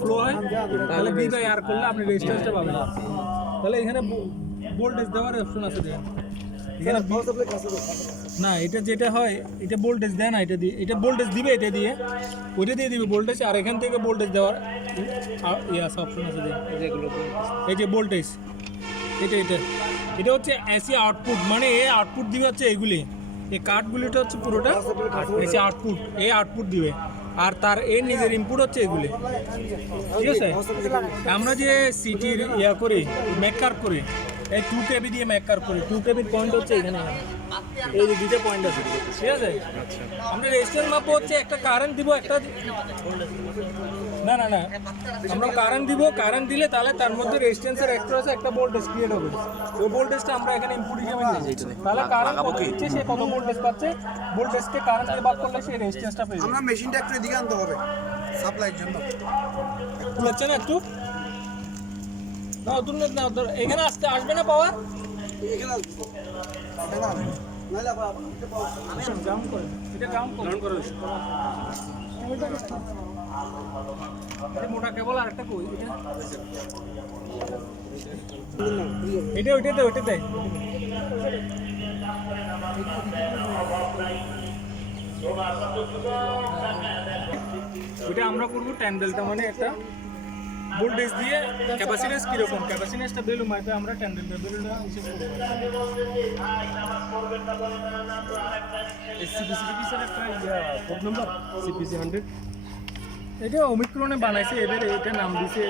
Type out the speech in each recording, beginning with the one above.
Flow হয় তাহলে B by আর করলে আপনি রেজিস্ট্যান্সটা পাবেন। তাহলে এখানে ভোল্টেজ দেওয়ার অপশন আছে দেখেন এখানে না, এটা যেটা হয় এটা ভোল্টেজ দেয় না, এটা দিয়ে এটা ভোল্টেজ দিবে, এটা দিয়ে ওইটা দিয়ে দিবে ভোল্টেজ, আর এখান থেকে ভোল্টেজ দেওয়ার আছে অপশন আছে যেগুলো এই যে ভোল্টেজ এটা এটা এটা হচ্ছে এসি আউটপুট, মানে এই আউটপুট দিবে হচ্ছে এইগুলি, এই কার্ডগুলিটা হচ্ছে পুরোটা এসি আউটপুট, এই আউটপুট দিবে, আর তার এর নিজের ইনপুট হচ্ছে এগুলি। ঠিক আছে, আমরা যে সিটির ইয়া করি মেকার করি এই 2 কেবি দিয়ে মেকার করি, 2 কেবির পয়েন্ট হচ্ছে এখানে, এই যে দুটো পয়েন্ট আছে। ঠিক আছে, আমরা রেজিস্ট্যান্স মাপবো হচ্ছে একটা কারেন্ট দিব, একটা না না না আমরা কারেন্ট দিব, কারেন্ট দিলে তাহলে তার মধ্যে রেজিস্ট্যান্সের একটা আছে, একটা ভোল্টেজ ক্রিয়েট হবে, ওই ভোল্টেজটা আমরা এখানে ইনপুট হিসেবে নিই, তাহলে কারেন্ট কত দিচ্ছে সে কত ভোল্টেজ পাচ্ছে, ভোল্টেজকে কারেন্ট দিয়ে ভাগ করলে সেই রেজিস্ট্যান্সটা পেয়ে যাবে। আমরা মেশিনটা একটু এদিকে আনতে হবে সাপ্লাইয়ের জন্য, বুঝছেন একটু না অতুল না এখানে আসতে আসবে না পাওয়ার, এখানে আসবে না নাইলে আবার গ্রাউন্ড করে এটা গ্রাউন্ড করে মোটা কেবল আর একটা কই এটা ওইটাতে ওইটাতে ওইটা আমরা করবো 10 ডেল্টা, মানে একটা ভোল্টেজ দিয়ে ক্যাপাসিট্যান্স কিরকম, ক্যাপাসিট্যান্সটা ভ্যালু মাপে আমরা 10 ডেল্টা ভ্যালুটা হিসেব করব। সিপিসি কি স্যার একটা কোড নাম্বার সিপিসি 100 এটা ওমিক্রনে বানাইছে, এদের এটা নাম দিয়েছে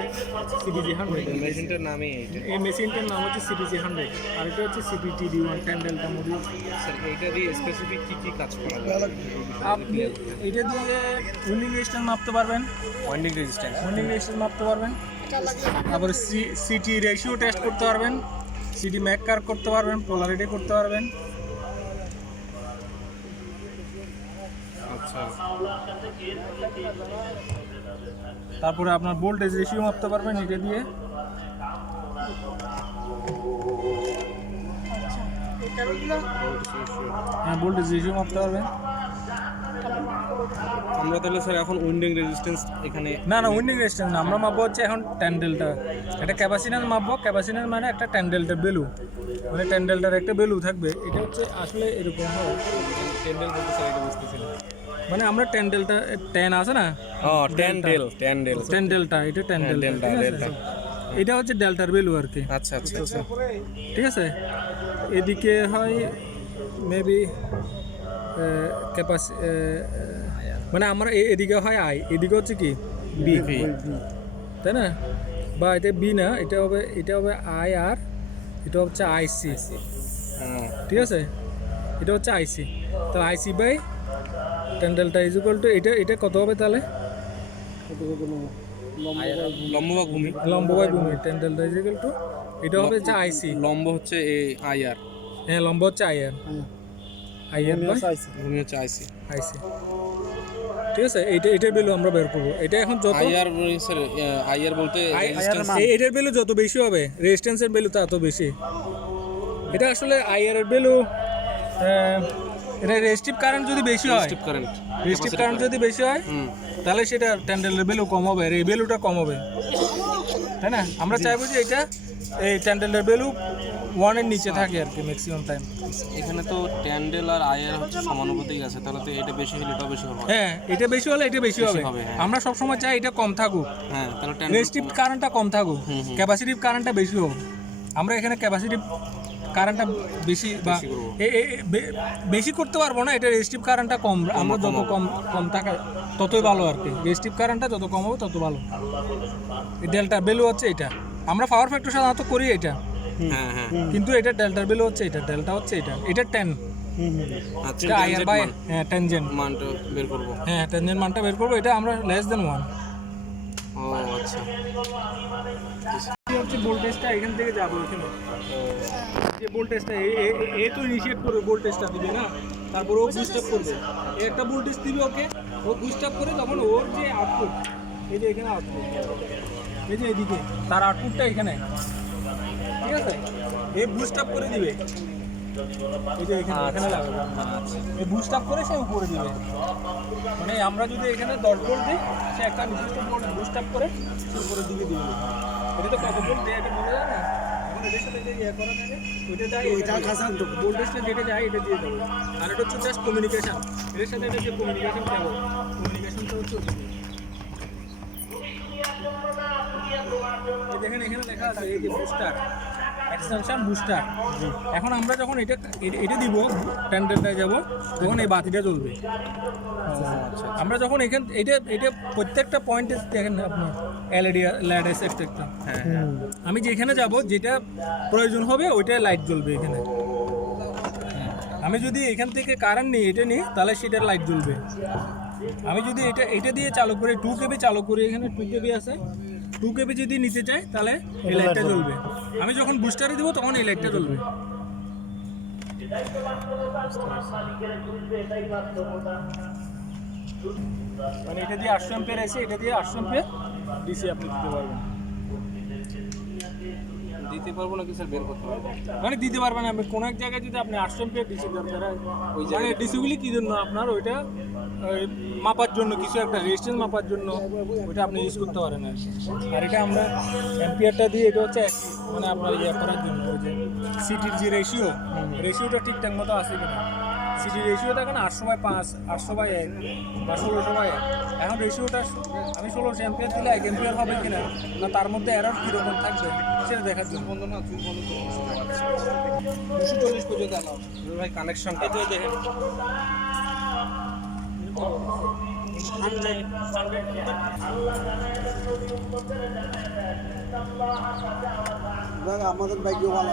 সিপিজি 100, মেশিনটার নামই এইটা। এই মেশিনটার নাম হচ্ছে সিপিজি 100, আর এটা হচ্ছে সিপিটিডি1 10 ডেল্টা মডিউল। স্যার এইটা দিয়ে স্পেসিফিক কি কাজ করা যায়? আপনি এটা দিয়ে উইন্ডিং রেজিস্ট্যান্স মাপতে পারবেন, ওয়াইন্ডিং রেজিস্ট্যান্স, উইন্ডিং রেজিস্ট্যান্স মাপতে পারবেন, তারপরে সিটি রেশিও টেস্ট করতে পারবেন, সিটি ম্যাককার করতে পারবেন, পোলারিটি করতে পারবেন। আচ্ছা তারপরে আপনার ভোল্টেজ রেশিও মাপতে পারবেন এটা দিয়ে। হ্যাঁ, ভোল্টেজ রেশিও মাপতে পারবেন। আমরা তাহলে স্যার এখন উইন্ডিং রেজিস্ট্যান্স এখানে না না উইন্ডিং রেজিস্ট্যান্স না, আমরা মাপবো হচ্ছে এখন 10 ডেল্টা, এটা ক্যাপাসিট্যান্স মাপবো, ক্যাপাসিট্যান্স মানে একটা 10 ডেল্টার ভ্যালু, মানে 10 ডেল্টার একটা ভ্যালু থাকবে, এটা হচ্ছে আসলে এরকম হয় 10 ডেল বলতে স্যার এটা বুঝতেছি না। মানে আমরা 10 ডেল্টা 10 আছে না, ও 10 ডেল 10 ডেল 10 ডেল্টা, এটা 10 ডেল্টা, ডেল্টা। এটা হচ্ছে ডেল্টার ভ্যালু আর কি। আচ্ছা আচ্ছা আচ্ছা ঠিক আছে, এদিকে হয় মেবি মানে আমরা এদিকে হয় আই, এদিকে হচ্ছে কি বি, তাই না, বা এটা বি না, এটা হবে আই, আর এটা হচ্ছে আইসি। ঠিক আছে, এটা হচ্ছে আইসি, তাহলে IC by 10 delta is equal to এটা কত হবে তাহলে লম্ব বা ভূমি, লম্ব বাই ভূমি 10 ডেল্টা ইজ ইকুয়াল টু এটা হবে হচ্ছে আইসি, লম্ব হচ্ছে এ আইআর, হ্যাঁ লম্ব হচ্ছে আইআর, আইআর বাই ভূমি হচ্ছে আইসি। আইসি। ঠিক আছে, এটার ভ্যালু আমরা বের করবো, এটা এখন যত আইআর স্যার আইআর বলতে রেজিস্ট্যান্স, এটার ভ্যালু যত বেশি হবে রেজিস্ট্যান্সের ভ্যালু তত বেশি। এটা আসলে আইআর এর ভ্যালু, এটা রেজিস্টিভ কারেন্ট যদি বেশি হয়, রেজিস্টিভ কারেন্ট যদি বেশি হয় তাহলে সেটা 10 ডেল্টার ভ্যালু কম হবে, আর এই ভ্যালুটা কম হবে, তাই না। আমরা চাইবো যে এটা এই 10 ডেল্টার ভ্যালু 1 এর নিচে থাকে আর কি ম্যাক্সিমাম টাইম। এখানে তো 10 ডেল আর আইআর হচ্ছে সমানুপাতিক আছে, তাহলে তো এটা বেশি হলে এটাও বেশি হবে। হ্যাঁ, এটা বেশি হলে এটা বেশি হবে, হ্যাঁ। আমরা সবসময় চাই এটা কম থাকুক, হ্যাঁ তাহলে 10 রেজিস্টিভ কারেন্টটা কম থাকুক, ক্যাপাসিটিভ কারেন্টটা বেশি হোক। আমরা এখানে ক্যাপাসিটিভ কারেন্টটা বেশি বা বেশি করতে পারবো না, এটা রেজিস্টিভ কারেন্টটা কম, আমরা যত কম থাকে ততই ভালো আর কি, রেজিস্টিভ কারেন্টটা যত কম হবে তত ভালো। এই ডেল্টার ভ্যালু হচ্ছে এটা, আমরা পাওয়ার ফ্যাক্টর সাধারণত করি এটা, হ্যাঁ হ্যাঁ কিন্তু এটা ডেল্টার ভ্যালু হচ্ছে এটা, ডেল্টা হচ্ছে এটা 10, আচ্ছা এটা আইআর বাই হ্যাঁ টেনজেন্ট মানটা বের করব। হ্যাঁ টেনজেন্ট মানটা বের করবো, এটা আমরা লেস দেন 1। ও আচ্ছা, হচ্ছে ভোল্টেজটা এখান থেকে যাবে ওখানে, যে ভোল্টেজটা এ তো ইনিশিয়েট করবে, ভোল্টেজটা দিবে না, তারপর ও বুস্ট আপ করবে, একটা ভোল্টেজ দিবে ওকে, ও বুস্ট আপ করে তখন ওর যে আউটপুট, এই যে এখানে আউটপুট, এই যে এদিকে তার আউটপুটটা এখানে, ঠিক আছে, এ বুস্ট আপ করে দিবে, এই যে এখানে লাগাবো, এই বুস্ট আপ করে সে উপরে দিবে। মানে আমরা যদি এখানে 10 ভোল্ট দিই, সে একটা নির্দিষ্ট ভোল্ট বুস্ট আপ করে সে উপরের দিকে দিবে। এটা তো কত ভোল্ট দেয় এটা বলা যায় না। এখন এটার সাথে যে ইয়ে করা থাকে ওইটা যায়, ওইটা খাসান তো ভোল্টেজটা যেটা যায় এটা দিয়ে দেবো। আর এটা হচ্ছে জাস্ট কমিউনিকেশন, এর সাথে এটা যে কমিউনিকেশন যাবো, কমিউনিকেশনটা হচ্ছে ওইটা। দেখেন এখানে লেখা আছে এই যে বুস্টার, এক্সটেনশন বুস্টার। এখন আমরা যখন এটা দিব, ট্যান্ডেলটায় যাব, তখন এই বাতিটা জ্বলবে। আমরা যখন এটা প্রত্যেকটা পয়েন্টে দেখেন আপনি এলইডি লাইট আছে একটা। আমি যেখানে যাব, যেটা প্রয়োজন হবে ওইটা লাইট জ্বলবে এখানে। আমি যদি এখান থেকে কারেন্ট নিই, এটা নিই, তাহলে সেটার লাইট জ্বলবে। আমি যদি এটা দিয়ে চালু করি, 2 কেবি চালু করি, এখানে 2 কেবি আছে, 2 কেবি যদি নিতে চাই তাহলে এই লাইটটা জ্বলবে। আমি যখন বুস্টারে দিব তখন এই লাইটটা জ্বলবে। মানে এটা দিয়ে 800 অ্যাম্পিয়ার আছে, এটা দিয়ে 800 অ্যাম্পিয়ার ডিসি আপনি দিতে পারবেন। দিতে পারবো না কি স্যার, বের করতে পারবো? মানে দিতে পারবেন আপনি কোনো এক জায়গায় যদি আপনি 800 অ্যাম্পিয়ার ডিসি দরকার হয়, ওই জায়গায় ডিসিগুলি কী জন্য আপনার ওইটা মাপার জন্য, কিছু একটা রেজিস্ট্যান্স মাপার জন্য ওইটা আপনি ইউজ করতে পারেন। আর এটা আমরা অ্যাম্পিয়ারটা দিয়ে, এটা হচ্ছে মানে আপনার ইয়ে করার জন্য, ওই যে সিটির যে রেশিওটা ঠিকঠাক মতো আছে কিনা। সিটির রেশিও থাকে না 8/5, 8/1 বা 16/1। এখন রেশিওটা আমি 16 অ্যাম্পিয়ার দিলে 1 অ্যাম্পিয়ার হবে কিনা, না তার মধ্যে এরর কীরকম থাকবে সেটা দেখার জন্য। 240 পর্যন্ত আলাও ভাই কানেকশন এই যে দেখেন আমাদের বাইকও ভালো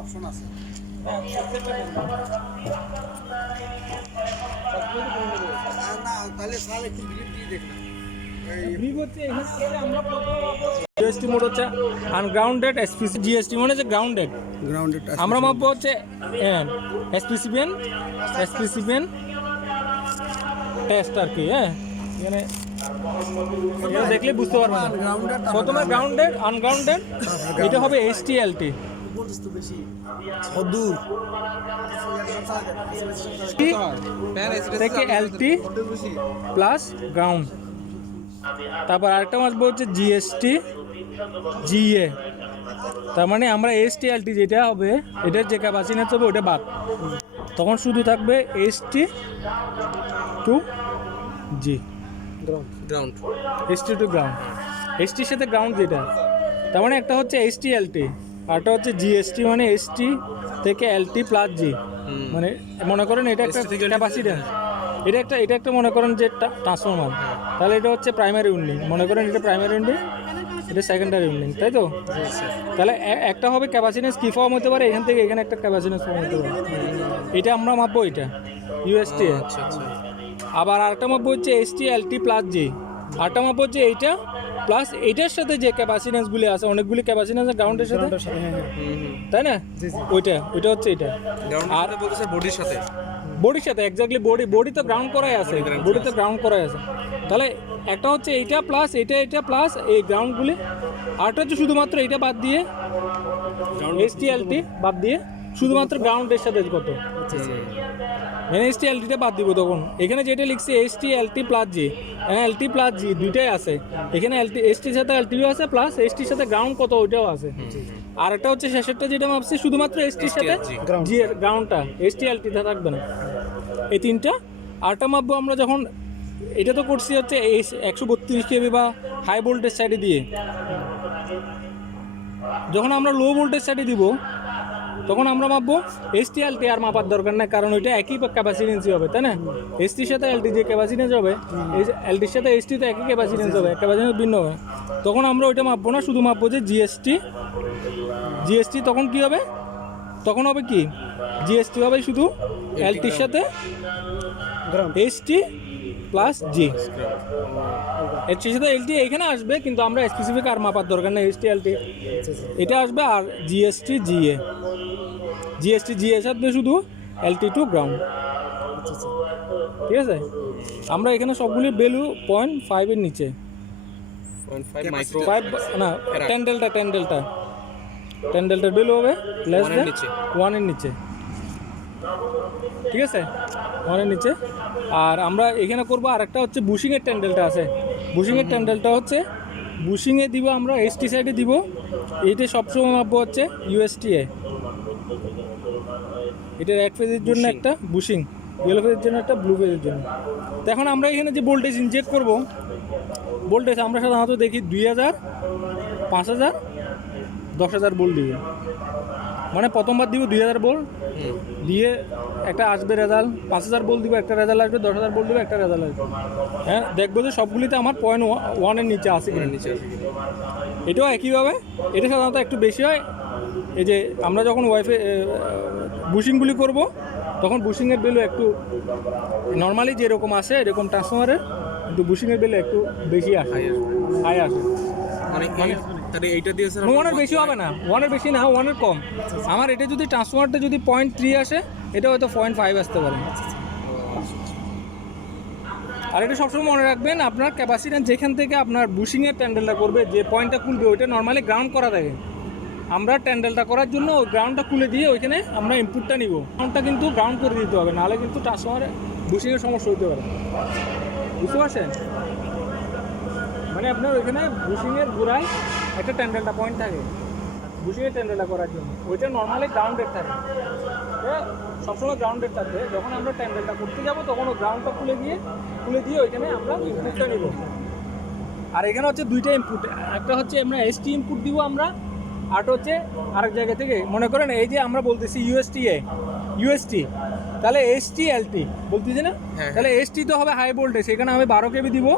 অপশন আছে। না তাহলে স্যার একটু ভিডিও দিয়ে দেখলাম। জিএসটি মোড হচ্ছে আনগ্রাউন্ডেড, এসপিসি জিএসটি মানে হচ্ছে গ্রাউন্ডেড। আমরা মাপবো হচ্ছে এসপিসিবিএন টেস্ট আর কি। এখানে এটা দেখলে বুঝতে পারবেন না। প্রথমে গ্রাউন্ডেড, আনগ্রাউন্ডেড, এটা হবে এসটিএলটি থেকে এলটি প্লাস গ্রাউন্ড। তারপর আরেকটা মাসবো হচ্ছে জিএসটি জিএ। তার মানে আমরা এসটিএলটি যেটা হবে, এটার যে ক্যাপাসিটি হবে ওটা বাদ, তখন শুধু থাকবে এসটি টু জি গ্রাউন্ড, এসটি টু গ্রাউন্ড। এসটির সাথে গ্রাউন্ড যেটা, তার মানে একটা হচ্ছে এসটিএলটি, আরটা হচ্ছে জিএসটি মানে এসটি থেকে এলটি প্লাস জি। মানে মনে করেন এটা একটা ক্যাপাসিটেন্স, এটা একটা মনে করেন যে ট্রান্সফরমার, তাহলে এটা হচ্ছে প্রাইমারি উইন্ডিং। মনে করেন এটা প্রাইমারি উইন্ডিং, এটা সেকেন্ডারি উইন্ডিং, তাই তো? তাহলে একটা হবে ক্যাপাসিটেন্স কি ফর্ম হতে পারে, এখান থেকে এখানে একটা ক্যাপাসিটেন্স ফর্ম হতে পারে। এটা আমরা মাপবো, এটা ইউএসটি। আবার আরেকটা মাপবো হচ্ছে এসটি এলটি প্লাস জি। আরেকটা মাপবো হচ্ছে এইটা প্লাস এইটার সাথে যে ক্যাপাসিটেন্সগুলি আছে, অনেকগুলি ক্যাপাসিটেন্স গ্রাউন্ডের সাথে, তাই না? ওইটা হচ্ছে এটা। আর বলতেছে বডির সাথে, বডির সাথে এক্স্যাক্টলি বডি তো গ্রাউন্ড করাই আছে, বডিতে গ্রাউন্ড করাই আছে। তাহলে একটা হচ্ছে এইটা প্লাস এটা প্লাস এই গ্রাউন্ডগুলি, আরটা হচ্ছে শুধুমাত্র এইটা বাদ দিয়ে, এসটিএলটি বাদ দিয়ে শুধুমাত্র গ্রাউন্ডের সাথে কত, এসটিএলটিটা বাদ দিব। তখন এখানে যেটা লিখছি এসটিএলটি প্লাস জি, এলটি প্লাস জি দুইটাই আছে এখানে। এসটির সাথে এলটিও আছে, প্লাস এসটির সাথে গ্রাউন্ড কত ওইটাও আছে। আর একটা হচ্ছে শেষেরটা যেটা মাপছি শুধুমাত্র এসটির সাথে জি এর গ্রাউন্ডটা, এসটিএলটিটা থাকবে না। এই তিনটা। আরটা মাপবো আমরা যখন, এটা তো করছি হচ্ছে 132 কেবি বা হাই ভোল্টেজ সাইডে দিয়ে। যখন আমরা লো ভোল্টেজ সাইডে দিব তখন আমরা মাপবো এসটিএলটি, আর মাপার দরকার নাই, কারণ ওইটা একই ক্যাপাসিটেন্সই হবে, তাই না? এসটির সাথে এলটি যে ক্যাপাসিটেন্স হবে, এলটির সাথে এসটি তো একই ক্যাপাসিটেন্স হবে, ক্যাপাসিটেন্স ভিন্ন হবে। তখন আমরা ওইটা মাপবো না, শুধু মাপবো যে জিএসটি। তখন কি হবে? তখন হবে কি, জিএসটি হবে শুধু এলটির সাথে এসটি প্লাস জি। এর সাথে এলটি এখানে আসবে, কিন্তু আমরা স্পেসিফিক আর মাপার দরকার নেই, এসটি এলটি এটা আসবে, আর জিএসটি জিএ, জিএসটি জিএ সাথে শুধু এলটি টু গ্রাউন্ড। ঠিক আছে, আমরা এখানে সবগুলি ভ্যালু 0.5 এর নিচে, 0.5 মাইক্রো 5 না 10 ডেল্টার ভ্যালু হবে লেস 1 এর দেন নিচে। 1 এর নিচে। ঠিক আছে, 1 এর নিচে। আর আমরা এখানে করবো আরেকটা হচ্ছে বুশিংয়ের 10 ডেল্টা আছে, বুশিংয়ের 10 ডেল্টা হচ্ছে বুশিংয়ে দিব আমরা, এসটি সাইডে দিব, এইটা সবসময় মাপবো হচ্ছে ইউএসটিএ। এটা রেড ফেজের জন্য একটা বুশিং, ইয়েলো ফেজের জন্য একটা, ব্লু ফেজের জন্য। তো এখন আমরা এখানে যে ভোল্টেজ ইনজেক্ট করব, ভোল্টেজ আমরা সাধারণত দেখি 2000, 5000, 10,000 ভোল্ট দিব। মানে প্রথমবার দিব 2000 ভোল্ট, দিয়ে একটা আসবে রেজাল্ট, 5000 ভোল্ট দিব, একটা রেজাল্ট আসবে, 10,000 ভোল্ট দিব, একটা রেজাল্ট আসবে। হ্যাঁ, দেখবো যে সবগুলিতে আমার 0.1 এর নিচে আছে কিনা। নিচে আছে কিনা। এটাও একইভাবে, এটা সাধারণত একটু বেশি হয়। এই যে আমরা যখন ওয়াইফাই বুশিংগুলি করব, তখন বুশিংয়ের ভ্যালু একটু নর্মালি যেরকম আসে এরকম ট্রান্সফরমারের, কিন্তু বুশিংয়ের ভ্যালু একটু বেশি আসে, হাই আসে। মানে তাহলে এইটা দিয়ে স্যার 1 এর বেশি হবে না, 1 এর বেশি না, 1 এর কম। আমার এটা যদি ট্রান্সফরমারটা যদি 0.3 আসে, এটা হয়তো 0.5 আসতে পারে। আর এটা সবসময় মনে রাখবেন, আপনার ক্যাপাসিট্যান্স যেখান থেকে আপনার বুশিংয়ের ট্যান্ডেলটা করবে, যে পয়েন্টটা খুলবে, ওইটা নর্মালি গ্রাউন্ড করা থাকে। আমরা ট্যান্ডেলটা করার জন্য ওই গ্রাউন্ডটা খুলে দিয়ে ওইখানে আমরা ইনপুটটা নিব, গ্রাউন্ডটা কিন্তু গ্রাউন্ড করে দিতে হবে, নাহলে কিন্তু ট্রান্সফরমারে বুশিংয়ের সমস্যা হতে পারে। বুঝতে পারছেন? মানে আপনার ওইখানে বুশিংয়ের গোড়ায় একটা ট্যান্ডেলটা পয়েন্ট থাকে বুশিংয়ের ট্যান্ডেলটা করার জন্য, ওইটা নর্মালি গ্রাউন্ডেড থাকে, সবসময় গ্রাউন্ডেড থাকবে। যখন আমরা ট্যান্ডেলটা করতে যাব, তখন ওই গ্রাউন্ডটা খুলে দিয়ে ওইখানে আমরা ইনপুটটা নিব। আর এখানে হচ্ছে দুইটা ইনপুট, একটা হচ্ছে আমরা এসটি ইনপুট দিব আমরা, আর হচ্ছে আরেক জায়গা থেকে, মনে করেন এই যে আমরা বলতেছি ইউএসটি, তাহলে এসটি এলটি বলতেছি না, তাহলে এসটি তো হবে হাই ভোল্টেজ, সেখানে আমি 12 কেবি দিব,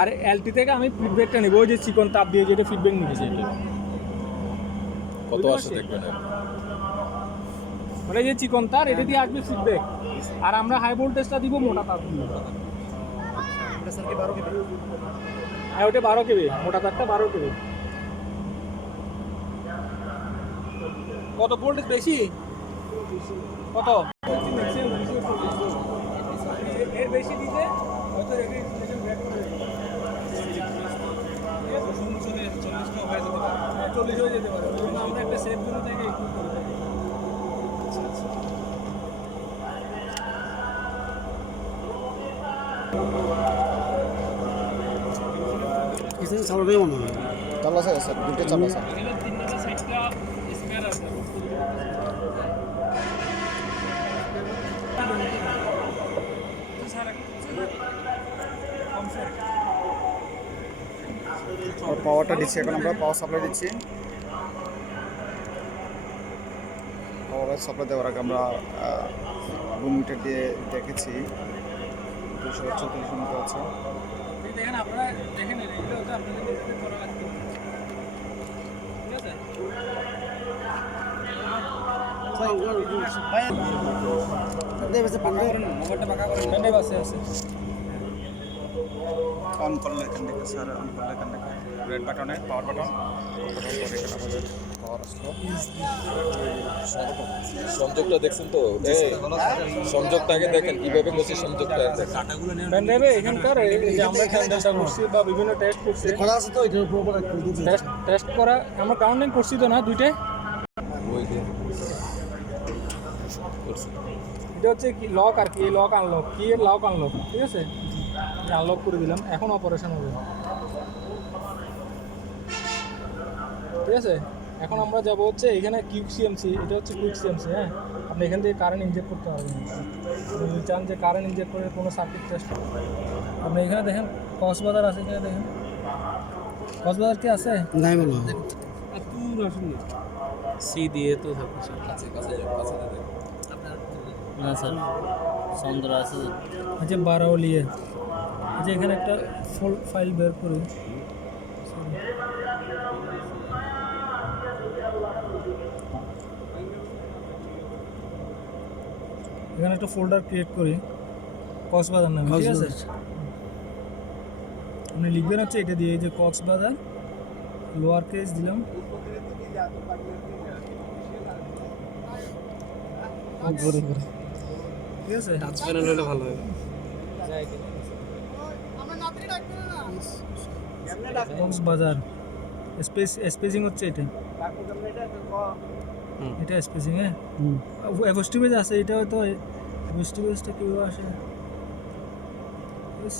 আর এলটি থেকে আমি ফিডব্যাকটা নিব, ওই যে চিকন তাপ দিয়ে যেটা ফিডব্যাক নিয়েছি। কত আসে দেখবেন, মানে যে চিকন তার, এটা দিয়ে আসবে ফিডব্যাক, আর আমরা হাই ভোল্টেজটা দিব মোটা তার দিয়ে। হ্যাঁ, ওটা 12 কেবি, মোটা তারটা 12 কেবি। কত ভোল্টেজ বেশি? কত? এর বেশি দিতে হয়তো রেগুলেশন ব্রেক করে দেবে। 40 হয়ে যেতে পারে। ওই জন্য আমরা একটা সেফ জোন থেকে একটু করে থাকি। এখানে চালানোই মনে হয় চালা আছে স্যার, দুটো চালা আছে। এখানে 3 নাম্বার সাইডটা স্পেয়ার আছে। পাওয়ারটা দিচ্ছি, এখন আমরা পাওয়ার সাপ্লাই দিচ্ছি। পাওয়ার সাপ্লাই দেওয়ার আগে আমরা রুম মিটার দিয়ে দেখেছি 246 মতো আছে। দেখেন, আপনারা দেখেন, এগুলো হচ্ছে আপনাদের নিজেদের করা লাগবে। ঠিক আছে? ব্যান্ডেজ আছে। অন করলে এখান থেকে স্যার, অন করলে এখান থেকে রেড বাটনে পাওয়ার বাটন, পাওয়ার আসলো। সংযোগটা দেখছেন তো, সংযোগটা আগে দেখেন কিভাবে করছে সংযোগটা দেখেন। ব্যান্ডেজে এখানকার এই যে আমরা ট্যান্ডেলটা করছি বা বিভিন্ন টেস্ট করছি, খোলা আছে তো, এটার উপর টেস্ট করা আমরা কাউন্টিং করছি তো না, দুইটাই। ওই যে করছে। এটা হচ্ছে কি লক, আর কি লক আনলক, কি এর লক আনলক। ঠিক আছে, আনলক করে দিলাম, এখন অপারেশন হবে। ঠিক আছে, এখন আমরা যাব হচ্ছে এখানে কিউক সিএমসি, এটা হচ্ছে কুইক সিএমসি। হ্যাঁ, আপনি এখান থেকে কারেন্ট ইনজেক্ট করতে পারবেন, যদি চান যে কারেন্ট ইনজেক্ট করে কোনো সার্কিট টেস্ট। আপনি এখানে দেখেন কক্সবাজার আছে, এখানে দেখেন কক্সবাজার কি আছে নাই মনে হয়। সি দিয়ে তো থাকে না স্যার, চন্দ্র আছে। আচ্ছা, বারাউলিয়ে আচ্ছা, এখানে একটা ফাইল বের করি। এখানে একটা ফোল্ডার ক্রিয়েট করি। কক্সবাজার নামে, ঠিক আছে? আপনি লিখবেন হচ্ছে এটা দিয়ে, এই যে কক্সবাজার, লোয়ার কেস দিলাম, ঠিক আছে? টাচ প্যানেল হলে ভালো হয়। কক্সবাজার স্পেসিং হচ্ছে এটা, হুম। এটা স্পেসিং, হ্যাঁ। অ্যাপোস্ট্রোফি আছে, এটা হয়তো অ্যাপোস্ট্রোফিটা কীভাবে আসে,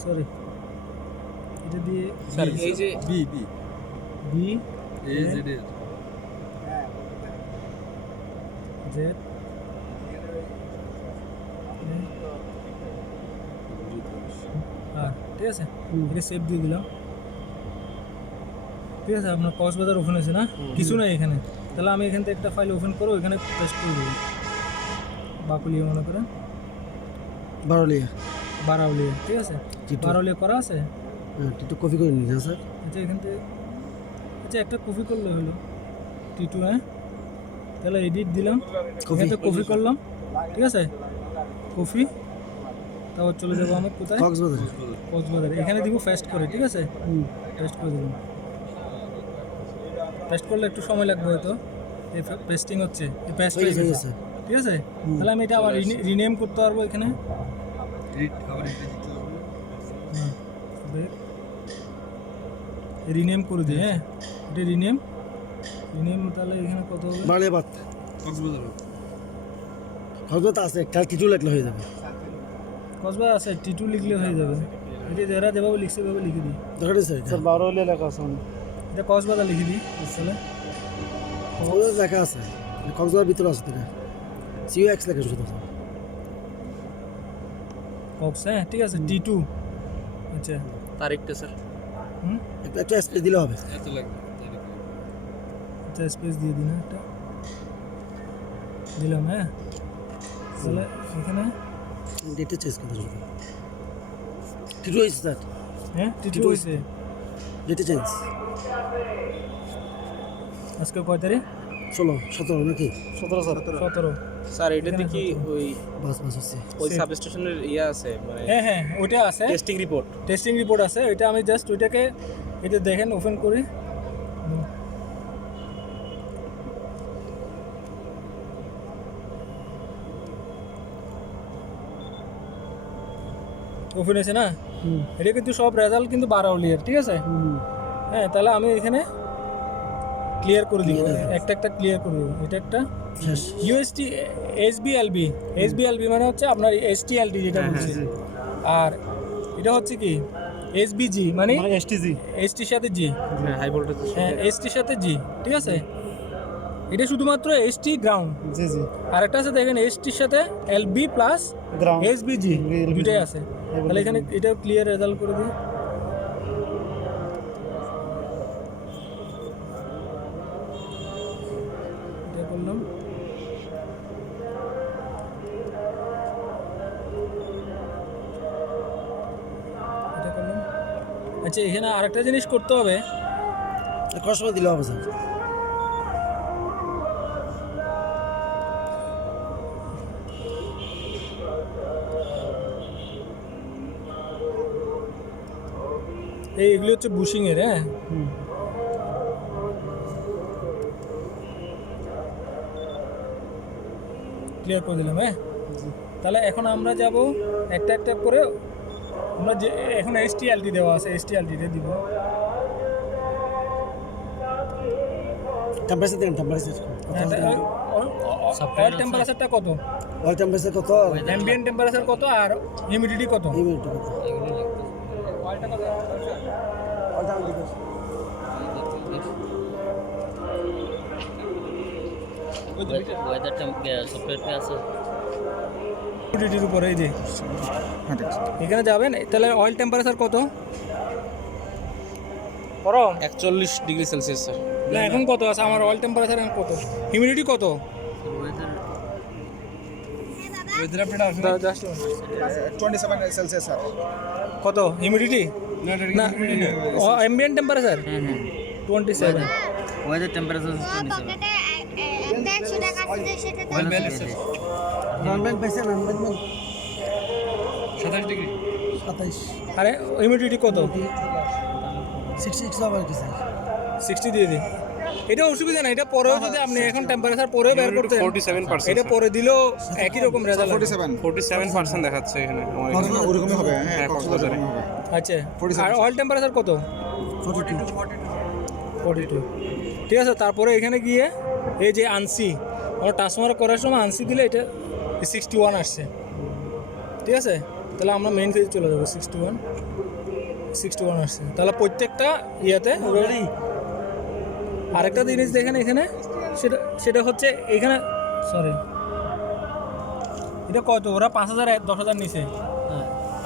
সরি, এটা দিয়ে স্যার এই যে বি বি বি এই যে এর জেড হ্যাঁ, ঠিক আছে, এটা সেভ দিয়ে দিলাম, ঠিক আছে? আপনার কক্সবাজার ওপেন হয়েছে না, কিছু নাই এখানে। তাহলে আমি এখান থেকে একটা ফাইল ওপেন করবো, এখানে পেস্ট করে দেবো, বাকুলিয়া মনে করেন, বারাউলিয়া, ঠিক আছে? বারাউলিয়া করা আছে, একটু কপি করে নিন স্যার। আচ্ছা এখান থেকে, আচ্ছা একটা কপি করলে হলো T2, হ্যাঁ। তাহলে এডিট দিলাম, এখান থেকে কপি করলাম, ঠিক আছে? কপি, তারপর চলে যাবো আমার কোথায়, কক্সবাজার, এখানে দিব পেস্ট করে, ঠিক আছে? পেস্ট করে দিলাম, পেস্ট করলে একটু সময় লাগবে হয়তো, এই পেস্টিং হচ্ছে, এই পেস্ট হয়ে গেছে, ঠিক আছে? তাহলে আমি এটা আবার রিনেম করতে পারবো এখানে, রিনেম করে দিই, হ্যাঁ। এটা রিনেম, তাহলে এখানে কত হবে, বাড়িয়াবাদ কক্সবাজার আছে, কাল কিছু লাগলে হয়ে যাবে। কক্সবাজার আছে, T2 লিখলে হয়ে যাবে, এটা যারা যেভাবে লিখছে সেভাবে লিখে দিই, দরকার স্যার স্যার বারোলিয়া লেখা আছে এটা কক্সবাজার লিখে দিই, তাহলে কক্সবাজার লেখা আছে, কক্সবাজার ভিতরে আছে এটা CUX লেখা শুধু স্যার। কক্স, হ্যাঁ, ঠিক আছে, T2, আচ্ছা, তারিখটা স্যার একটু স্পেস দিলে হবে। এত লাগবে আচ্ছা স্পেস দিয়ে দিন, একটা দিলাম, হ্যাঁ। তাহলে এখানে, ডেটে চেঞ্জ করতে শুধু কিছু হয়েছে স্যার, হ্যাঁ, T2 হয়েছে, ডেটে চেঞ্জ আজকে কয় তারিখ, 16-17 নাকি 17। স্যার এটাতে কি ওই বাস হচ্ছে। ওই সাবস্টেশনের ইয়ে আছে মানে হ্যাঁ হ্যাঁ, ওইটা আছে, টেস্টিং রিপোর্ট। টেস্টিং রিপোর্ট আছে, ওইটা আমি জাস্ট ওইটাকে, এটা দেখেন ওপেন করি, ওপেন হয়েছে না, এটা কিন্তু সব রেজাল্ট কিন্তু বারাউলিয়ার, ঠিক আছে? হ্যাঁ, তাহলে আমি এখানে ক্লিয়ার করে দিব, একটা একটা ক্লিয়ার করে দেবো, এটা একটা শেষ UST SBLB মানে হচ্ছে আপনার STLD যেটা বলছি, আর এটা হচ্ছে কি SBG মানে ST র সাথে G, হ্যাঁ হাই ভোল্টেজ। হ্যাঁ ST র সাথে G, ঠিক আছে? এটা শুধুমাত্র ST গ্রাউন্ড, আর একটা আছে দেখেন ST র সাথে LB প্লাস SBG, দুটাই আছে। তাহলে এখানে এটাও ক্লিয়ার রেজাল্ট করে দিই, এটা করলাম, এটা করলাম। আচ্ছা এখানে আরেকটা জিনিস করতে হবে, কত সময় দিলে হবে স্যার? এইগুলি হচ্ছে বুশিংয়ের, হ্যাঁ। ক্লিয়ার করে দিলাম, হ্যাঁ। তাহলে এখন আমরা যাব একটা একটা করে, আমরা যে এখন STLD দেওয়া আছে, STLD-টা দিব, টেম্পারেচার দেন, টেম্পারেচার অয়েল টেম্পারেচারটা কত, অয়েল টেম্পারেচার কত, অ্যাম্বিয়েন্ট টেম্পারেচার কত, আর হিউমিডিটি কত, এই মিনিটটা কত, অয়েলটা কত, অয়েলটা আমি দেখি। ওয়েদার সফটওয়্যারটা আছে হিউমিডিটির উপরে, এই যে এখানে যাবেন, তাহলে অয়েল টেম্পারেচার কত, করো 41 ডিগ্রি সেলসিয়াস স্যার। না এখন কত আছে আমার অয়েল টেম্পারেচার, এখন কত, হিউমিডিটি কত, ওয়েদার 27 সেলসিয়াস স্যার। কত হিউমিডিটি, না অ্যাম্বিয়েন্ট টেম্পারেচার 27, ওয়েদার টেম্পারেচার পকেটে একটা 100 টাকা আছে সেটা নন ব্যাংক পয়সা নন ব্যাংক 27 আরে হিউমিডিটি কত? 66 আবার কি স্যার 60 দিয়ে দিই। এটা অসুবিধা না, এটা পরেও যদি আপনি এখন টেম্পারেচার পরেও বের করতে 47%, এটা পরে দিলেও একই রকম রেজাল্ট 47 47% দেখাচ্ছে এখানে আমার এখানে। ওরকমই হবে, হ্যাঁ হ্যাঁ, কক্সবাজার এরকমই হবে। আচ্ছা। আর অয়েল টেম্পারেচার কত? 42। ঠিক আছে, তারপরে এখানে গিয়ে এই যে আনসি, আমার ট্রান্সফার করার সময় আনসি দিলে এটা 61 আসছে। ঠিক আছে, তাহলে আমরা মেইন ফেজে চলে যাবো। 61 আসছে, তাহলে প্রত্যেকটা ইয়েতে। আরেকটা জিনিস দেখেন এখানে, সেটা হচ্ছে এখানে, সরি এটা কত, ওরা 5,000 10,000 নিছে,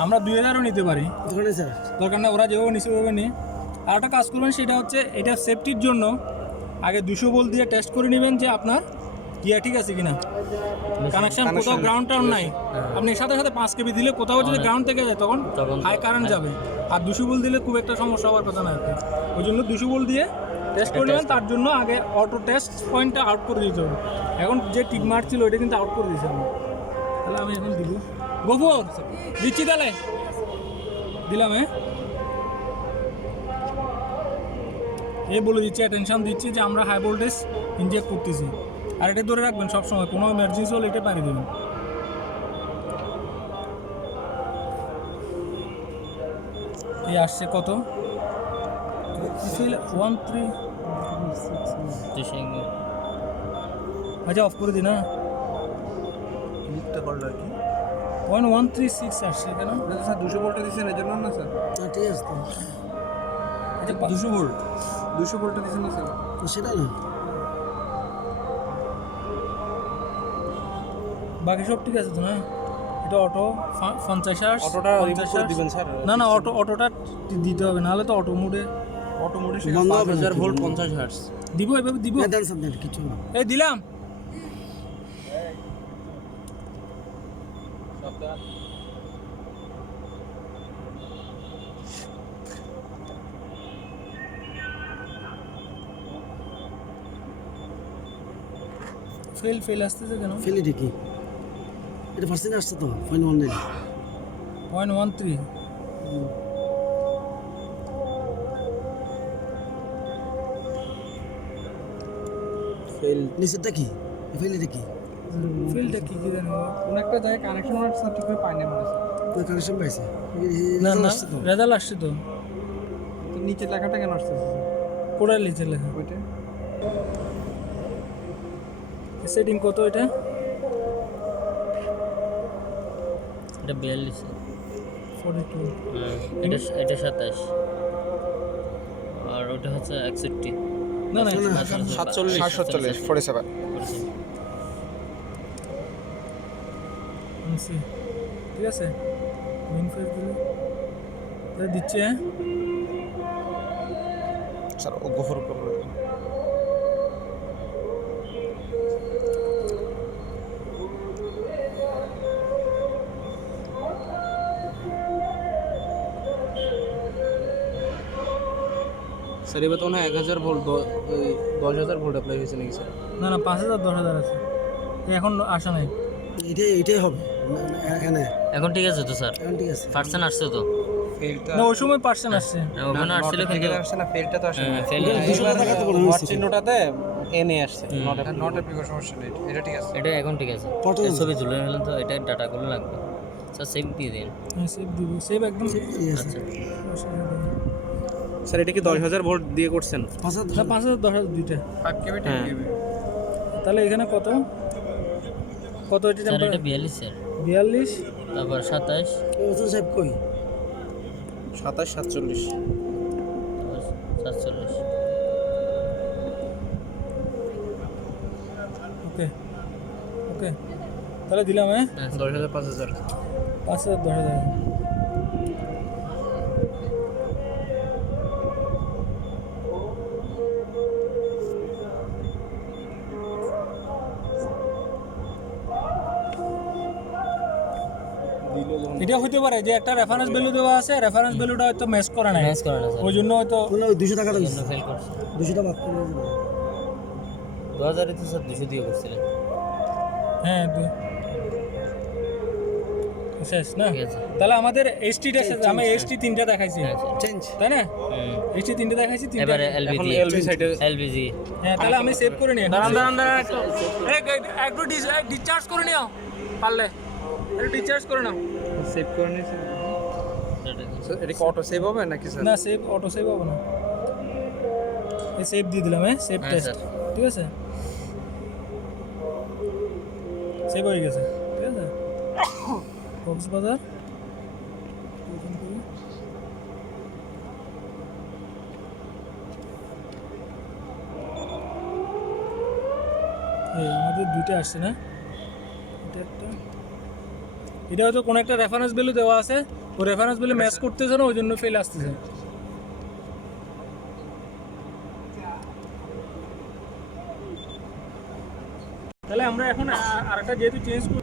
আমরা 2,000ও নিতে পারি, দোকানে স্যার দরকার না, ওরা যেভাবে নিচে ওভাবে নিয়ে। আর একটা কাজ করবেন, সেটা হচ্ছে এটা সেফটির জন্য আগে 200 ভোল্ট দিয়ে টেস্ট করে নেবেন যে আপনার ইয়া ঠিক আছে কিনা, কানেকশন কোথাও গ্রাউন্ড টাউন নাই। আপনি সাথে সাথে 5 কেবি দিলে কোথাও যদি গ্রাউন্ড থেকে যায় তখন হাই কারেন্ট যাবে, আর 200 ভোল্ট দিলে খুব একটা সমস্যা হওয়ার কথা না আর কি। ওই জন্য 200 ভোল্ট দিয়ে টেস্ট করে নেবেন, তার জন্য আগে অটো টেস্ট পয়েন্টটা আউট করে দিতে হবে। এখন যে টিক মার্ক ছিল ওইটা কিন্তু আউট করে দিয়েছে আমি, তাহলে আমি এখন দিব গোবর দিচ্ছি, তাহলে দিলাম। এ বলে দিচ্ছি, অ্যাটেনশন দিচ্ছি যে আমরা হাই ভোল্টেজ ইনজেক্ট করতেছি, আর এটা ধরে রাখবেন সবসময়, কোনো এমার্জেন্সি হলে এটা পারি দেবেন। এই আসছে কত 13, আচ্ছা অফ করে দিই না, 0.136 আসছে কেন? স্যার 200 ভোল্টে দিচ্ছেন এর জন্য না স্যার? ঠিক আছে তো এটা 200 ভোল্টে দিচ্ছেন না স্যার? তো সেটা না বাকি সব ঠিক আছে তো না? এটা অটো 50 অটোটা রিমুভ করে দিবেন স্যার। না না, অটোটা দিতে হবে, নাহলে তো অটো মোডে বন্ধ হবে 5000 ভোল্ট 50 হার্টজ। দিব, এভাবে দিব। দেন স্যার দেন কিছু না এই দিলাম। ফেল আসতেছে কেন? ফেলি দেখি এটা পার্সেন্ট আসছে তো 0.19 0.13। নিচেরটা কি ফেলিটা কি ফেলটা কি জানি, কোন একটা জায়গায় কানেকশন আসছে ঠিক করে পাই না মনে হচ্ছে। না কানেকশন পাইছে না না, আসছে তো রেজাল্ট আসছে তো। তো নিচের লেখাটা কেন আসতেছে? কোড়া লিচে লেখা ওইটা সেটিং কত এটা? এটা 42, 42। এটা 27, আর ওটা হচ্ছে 61। না না, 47 47 আনছি। ঠিক আছে, মেইন ফেজ দিলে এটা দিচ্ছে। স্যার ও গোফর করে স্যার এবার তো মনে হয় 1000 ভোল্ট 10,000 ভোল্ট অ্যাপ্লাই হয়েছে নাকি স্যার? না না, 5,000 10,000 আছে, এখন আসা নাই। এটাই হবে এখানে এখন ঠিক আছে তো স্যার? এখন ঠিক আছে পার্সেন্ট আসছে তো? ফেলটা না, ওই সময় পার্সেন্ট আসছে। ওখানে আসছিল কিন্তু আসছে না, ফেলটা তো আসে না। ফেল 200 টাকা তো বলা হট হয়েছে চিহ্নটাতে এনে আসছে, নট অ্যাপ্লিকেশন সমস্যা নেই, এটা ঠিক আছে। এটা এখন ঠিক আছে। কত এই ছবি তুলে নিলেন তো, এটা ডাটাগুলো লাগবে স্যার, সেভ দিয়ে দিন। সেভ দিব, সেভ একদম। ঠিক আছে আচ্ছা, স্যার এটা কি 10,000 ভোল্ট দিয়ে করছেন? না, 5,000 10,000 দুইটা। 5 কেবি 10 কেবি। তাহলে এখানে কত কত এটা স্যার এটা 42 স্যার, 42। তারপর 27, ওজন সাহেব কই 27 47 তারপর 47। ওকে ওকে, তাহলে দিলাম। 10,000 5,000। 5,000 10,000। এটা হইতে পারে যে একটা রেফারেন্স ভ্যালু দেওয়া আছে, রেফারেন্স ভ্যালুটা হয়তো ম্যাচ করে না, ম্যাচ করে না স্যার, ওই জন্য হয়তো কোনো 200 টাকা এই দিছে জন্য ফেল করছে। 200 টাকা বাদ করে 2000 তো স্যার 200 দিয়ে করছিলেন। হ্যাঁ শেষ না ঠিক আছে। তাহলে আমাদের এসটিটা আমি এসটি 3টা দেখাইছি চেঞ্জ তাই না হুম। এসটি 3টা দেখাইছি 3টা এবারে এখন এলবিজি এলবি সাইডে এলবিজি হ্যাঁ তাহলে আমি সেভ করে নিই দাঁড়ান একটু ডিসচার্জ করে নিও পারলে একটু ডিসচার্জ করে নাও সেভ করে নিয়েছি এটা কি অটো সেভ হবে নাকি স্যার না সেভ অটো সেভ হবে না এই সেভ দিয়ে দিলাম হ্যাঁ সেভ হ্যাঁ, টেস্ট স্যার। ঠিক আছে সেভ হয়ে গেছে ঠিক আছে কক্সবাজার open করি। এই আমাদের দুইটা আসছে না এটা একটা এটা হয়তো কোনো একটা রেফারেন্স ভ্যালু দেওয়া আছে ওই রেফারেন্স ভ্যালু ম্যাচ করতেছে না ওই জন্য ফেল আসতেছে তাহলে আমরা এখন আরেকটা যেহেতু চেঞ্জ করি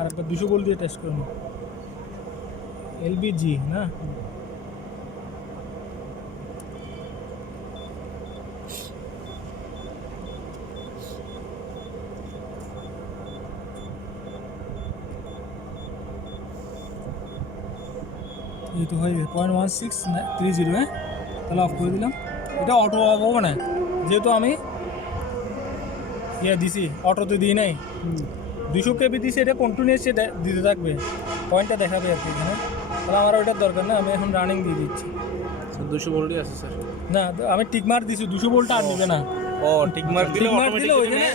আরেকটা 200 ভোল্ট দিয়ে টেস্ট করব এলবিজি না এই তো হয়ে গেছে 0.1630 হ্যাঁ তাহলে অফ করে দিলাম এটা অটো অফ হবে না যেহেতু আমি দিছি অটোতে দিই নাই 200 কেবি দিছি এটা কন্টিনিউয়াস দিতে থাকবে পয়েন্টটা দেখাবে আর কি এখানে তাহলে আমার ওইটার দরকার না আমি এখন রানিং দিয়ে দিচ্ছি 200 ভোল্টই আছে স্যার না আমি টিক মার দিছি 200 ভোল্ট আর নেবে না ও টিক মার্ক দিলে টিক মার দিলে অটোমেটিক ওইখানে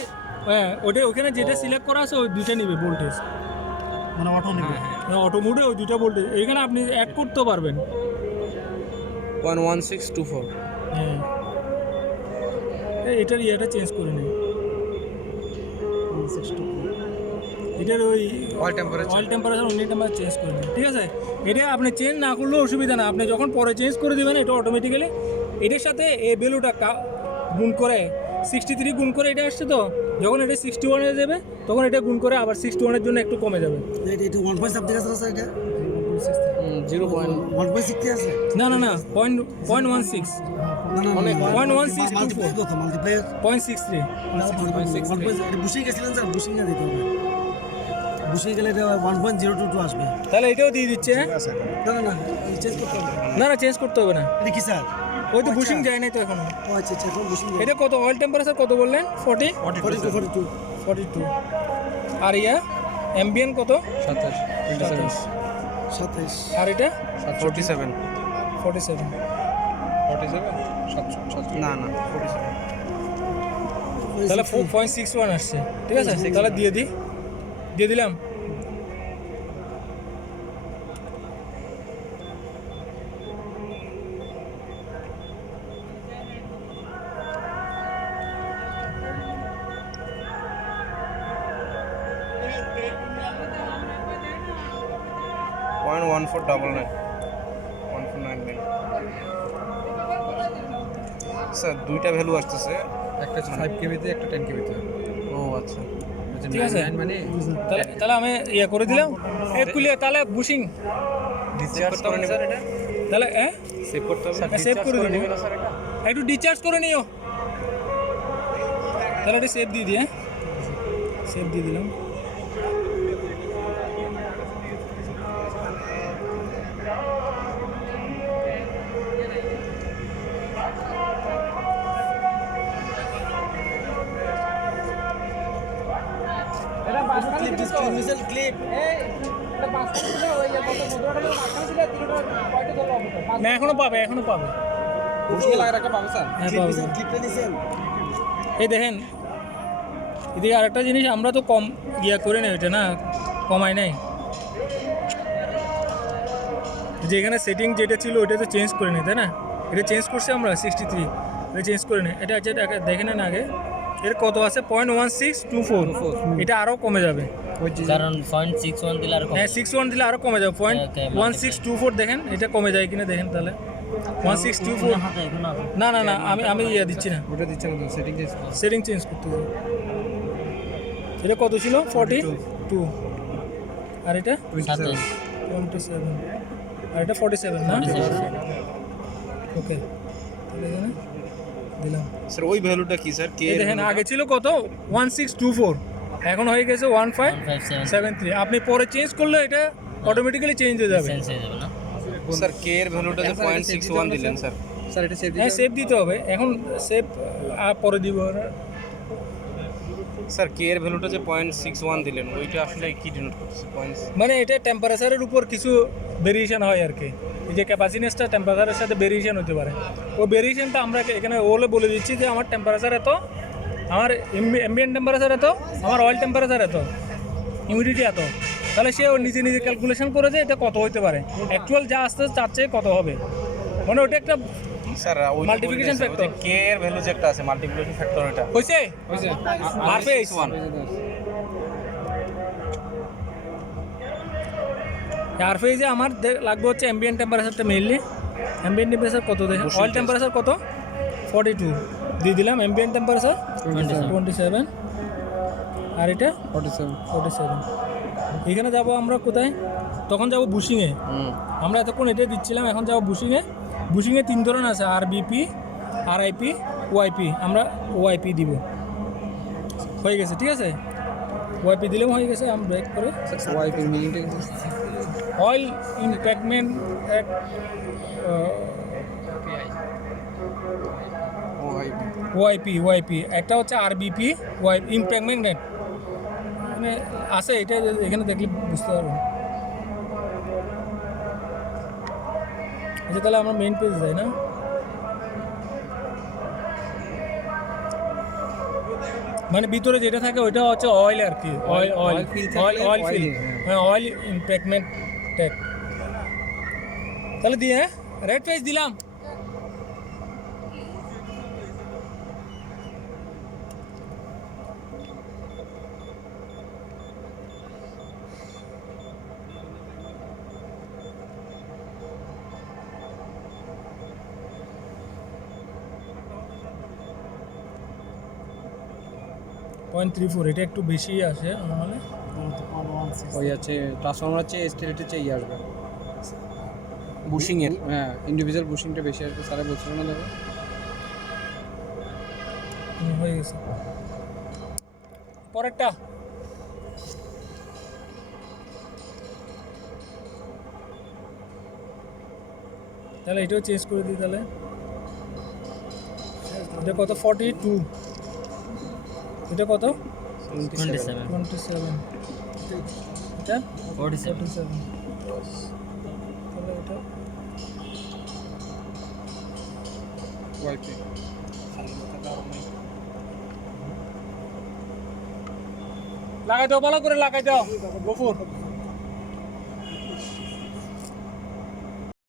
হ্যাঁ ওখানে যেটা সিলেক্ট করা আছে ওই দুইটা নিবে ভোল্টেজ মানে অটো নেবে অটো মোডে ওই দুইটা ভোল্টেজ এখানে আপনি অ্যাড করতেও পারবেন 11624 হ্যাঁ এটার ইয়েটা চেঞ্জ করে নিন এটার ওই অয়েল টেম্পারেচার অয়েল টেম্পারেচার অন্য টেম্পারেচার চেঞ্জ করে দিন ঠিক আছে এটা আপনি চেঞ্জ না করলেও অসুবিধা না আপনি যখন পরে চেঞ্জ করে দিবেন এটা অটোমেটিক্যালি এটার সাথে এই ভ্যালুটা গুণ করে 63 গুণ করে এটা আসছে তো যখন এটা 61 এ যাবে তখন এটা গুণ করে আবার 61 এর জন্য একটু কমে যাবে এটা 1 সাবজেক্ট আছে স্যার এটা 0.1 1.60 আছে না 0.16 না অনেক 0.1624 কত মাল্টিপ্লায়ার 0.63 এটা বুশিং গেছিলেন স্যার বুশিং এ দিতে হবে বুশিং গেলে এটা 1.022 আসবে তাহলে এটাও দিয়ে দিচ্ছে হ্যাঁ? ঠিক আছে না চেঞ্জ করতে হবে না চেঞ্জ করতে হবে না এটা কি স্যার ওই তো বুশিং যায় নাই তো এখনো ও আচ্ছা এখন বুশিং এটা কত অয়েল টেম্পারেচার কত বললেন 42 42 আর ইয়া অ্যাম্বিয়েন্ট কত 27 27 আর এটা 47 47 না 47 তাহলে 4.61 আসছে ঠিক আছে তাহলে দিয়ে দিলাম One 1499 1499 স্যার দুইটা ভ্যালু আসতেছে একটা 5 কেবিতে একটা 10 কেবিতে ও আচ্ছা ঠিক আছে মানে তাহলে আমি ইয়া করে দিলাম কুলিয়া তাহলে বুশিং ডিসচার্জ করে নেবেন এটা তাহলে সেভ করতে হবে সেভ করে দিবো একটু ডিসচার্জ করে নিও তাহলে ওটা সেভ দিয়ে দিয়ে সেভ দিয়ে দিলাম ক্লিপ না এখনো পাবে বুশিং লাগা রাখা পাবে স্যার হ্যাঁ পাবে ক্লিপটা দিছেন এই দেখেন এদিকে আরেকটা জিনিস আমরা তো কম ইয়া করে নেই ওইটা না কমাই নাই যেখানে সেটিং যেটা ছিল ওইটা তো চেঞ্জ করে নিই তাই না এটা চেঞ্জ করছি আমরা 63 এটা চেঞ্জ করে নিই এটা আছে দেখে নেন আগে এর কত আছে 0.1624 এটা আরও কমে যাবে কারণ 0.61 দিলে আর কম হ্যাঁ 61 দিলে আরও কমে যাবে 0.1624 দেখেন এটা কমে যায় কিনা দেখেন তাহলে 1624 না আমি ইয়া দিচ্ছি না ওটা দিচ্ছে না সেটিং সেটিং চেঞ্জ করতে হবে এটা কত ছিল 42 আর এটা 27 27 আর এটা 47 না ওকে তাহলে এখানে দিলাম স্যার ওই ভ্যালুটা কি স্যার কে এই দেখেন আগে ছিল কত 1624 এখন হয়ে গেছে 1573। আপনি পরে চেঞ্জ করলে এটা অটোমেটিক্যালি চেঞ্জ হয়ে যাবে। চেঞ্জ হয়ে যাবে না? স্যার কে এর ভ্যালুটা যে 0.61 দিলেন স্যার, স্যার এটা সেভ হ্যাঁ, সেভ দিতে হবে। এখন সেভ পরে দিব। স্যার কে এর ভ্যালুটা যে 0.61 দিলেন ওইটা আসলে কি ডিনোট করছে? মানে এটা টেম্পারেচারের উপর কিছু ভেরিয়েশন হয় আর কি। এই যে ক্যাপাসিনেসটা টেম্পারেচারের সাথে ভেরিয়েশন হতে পারে। ও ভেরিয়েশনটা আমরা এখানে ওলে বলে দিচ্ছি যে আমার টেম্পারেচার এত, আমার অ্যাম্বিয়েন্ট টেম্পারেচার এত, আমার অয়েল টেম্পারেচার এত, হিউমিডিটি এত। তাহলে সে ও নিজে নিজে ক্যালকুলেশন করে যে এটা কত হতে পারে, অ্যাকচুয়াল যা আসতে তার চেয়ে কত হবে। মানে ওটা একটা স্যার ওই Multiplication factor। কে এর ভ্যালু যে একটা আছে মাল্টিপ্লিকেশন ফ্যাক্টর এটা হয়েছে পারফেক্ট। 1 চার ফেজে আমার লাগবে হচ্ছে অ্যাম্বিয়েন্ট টেম্পারেচারটা মেইনলি। অ্যাম্বিয়েন্ট টেম্পারেচার কত দেখেন? অয়েল টেম্পারেচার কত? 42 দিয়ে দিলাম। অ্যাম্বিয়েন্ট টেম্পারেচার 27, আর এটা 47। এখানে যাব আমরা কোথায়? তখন যাব বুশিংয়ে। আমরা এতক্ষণ এটা দিচ্ছিলাম, এখন যাব বুশিংয়ে। বুশিংয়ে 3 ধরনের আছে, আরবিপি, আরআইপি, ওআইপি। আমরা ওআইপি দিব। হয়ে গেছে, ঠিক আছে। ওআইপি দিলেও হয়ে গেছে। আমি ব্রেক করে ওয়াইফের মিনিটে অয়েল ইমপ্রেগমেন্ট ওআইপি একটা হচ্ছে আরবিপি, ইমপ্রেগমেন্ট মানে আছে। এটা এখানে দেখলে বুঝতে পারবেন। আচ্ছা, তাহলে আমরা মেইন পেজ যাই না? মানে ভিতরে যেটা থাকে ওইটা হচ্ছে অয়েল আর কি। অয়েল ফিল, হ্যাঁ, অয়েল ইমপ্রেগমেন্ট ট্যাগ। তাহলে দিয়ে রেড পেজ দিলাম। .34, এটা একটু বেশি আসে নর্মালি। ওই আছে ট্রান্সফরমার চেয়ে স্টেটের চেয়ে ইয়ে আসবে। বুশিং এর হ্যাঁ, ইন্ডিভিজুয়াল বুশিংটা বেশি আসবে। স্যারে বলছিল না দেখো। হয়ে গেছে। পরেরটা তাহলে এটাও চেঞ্জ করে দিই। তাহলে এটা কত? 42। এটা কত? 27 27। এটা 47 তাহলে এটা ওয়াইফে লাগাই দাও, ভালো করে লাগাই দাও। গফুর